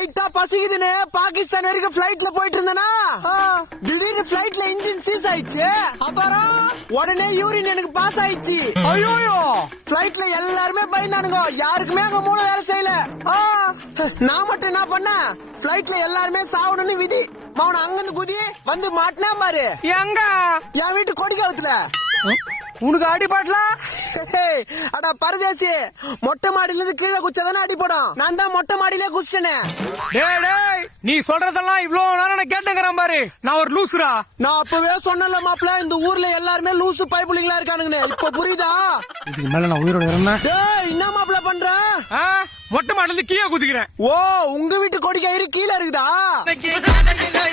லைட்டா பசிக்குதுன்னு பாகிஸ்தான் வரைக்கும் பிளைட்ல போயிட்டு இருந்தேனா திடீர்னு பிளைட்ல இன்ஜின் சீஸ் ஆயிடுச்சு. அப்புறம் உடனே யூரின் எனக்கு பாஸ் ஆயிடுச்சு. ஐயோ பிளைட்ல எல்லாருமே பயந்தானுங்க. யாருக்குமே அங்க மூளை வேலை செய்யல. நான் மட்டும் என்ன பண்ணேன், பிளைட்ல எல்லாருமே சாவணும்னு விதி. அவனை அங்கிருந்து குதி வந்து மாட்டினா பாரு. எங்க? என் வீட்டு கொடிக்காவத்துல. உனக்கு அடிபாட்டல? அடா பரதேசி, மொட்டை மாடியில இருந்து கீழே குச்சாதானே அடிப்படும். நான் தான் மொட்டை மாடியிலே குச்சிட்டேனே. டேய் நீ சொல்றதெல்லாம் இவ்வளவு நேரம் கேட்டுங்கிறான் பாரு. நான் ஒரு லூசுரா. நான் அப்பவே சொன்னல மாப்பிள்ள, இந்த ஊர்ல எல்லாருமே லூசு பைப்புலிங்களா இருக்கானுங்க. இப்ப புரியுதா? இதுக்கு மேல நான் உயிரோட இருந்தேன். டேய் என்ன மாப்பிள்ள பண்ற? மொட்டை மாடில இருந்து கீழே குதிக்கிறேன். ஓ, உங்க வீட்டு கொடிக்காயிரு கீழே இருக்குதா?